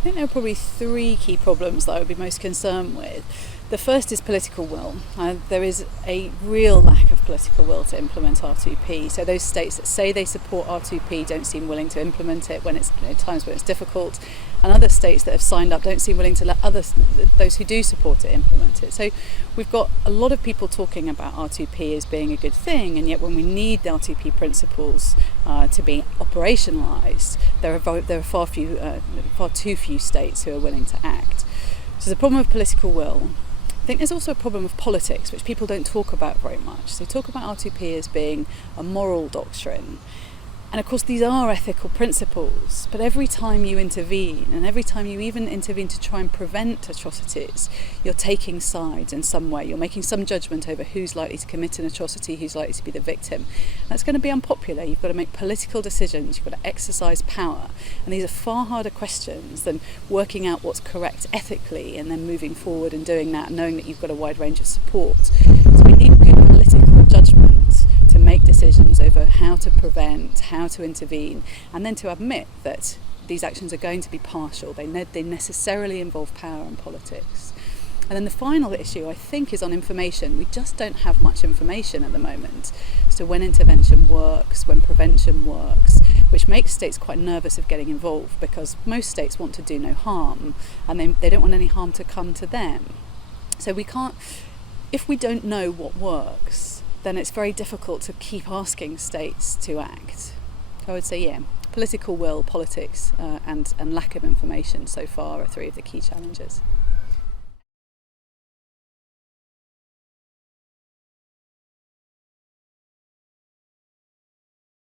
I think there are probably three key problems that I would be most concerned with. The first is political will. There is a real lack of political will to implement R2P. So those states that say they support R2P don't seem willing to implement it when it's times when it's difficult, and other states that have signed up don't seem willing to let those who do support it implement it. So we've got a lot of people talking about R2P as being a good thing, and yet when we need the R2P principles to be operationalised, there are far too few states who are willing to act. So there's a problem of political will. I think there's also a problem of politics, which people don't talk about very much. So talk about R2P as being a moral doctrine. And of course these are ethical principles, but every time you intervene, and every time you even intervene to try and prevent atrocities, you're taking sides in some way. You're making some judgment over who's likely to commit an atrocity, who's likely to be the victim. That's going to be unpopular. You've got to make political decisions, you've got to exercise power. And these are far harder questions than working out what's correct ethically and then moving forward and doing that, knowing that you've got a wide range of support. So we need good political judgment to make decisions over how to prevent, how to intervene, and then to admit that these actions are going to be partial. They necessarily involve power and politics. And then the final issue, I think, is on information. We just don't have much information at the moment as to when intervention works, when prevention works, which makes states quite nervous of getting involved, because most states want to do no harm, and they don't want any harm to come to them. So we can't, if we don't know what works, then it's very difficult to keep asking states to act. So I would say, political will, politics, and lack of information so far are three of the key challenges.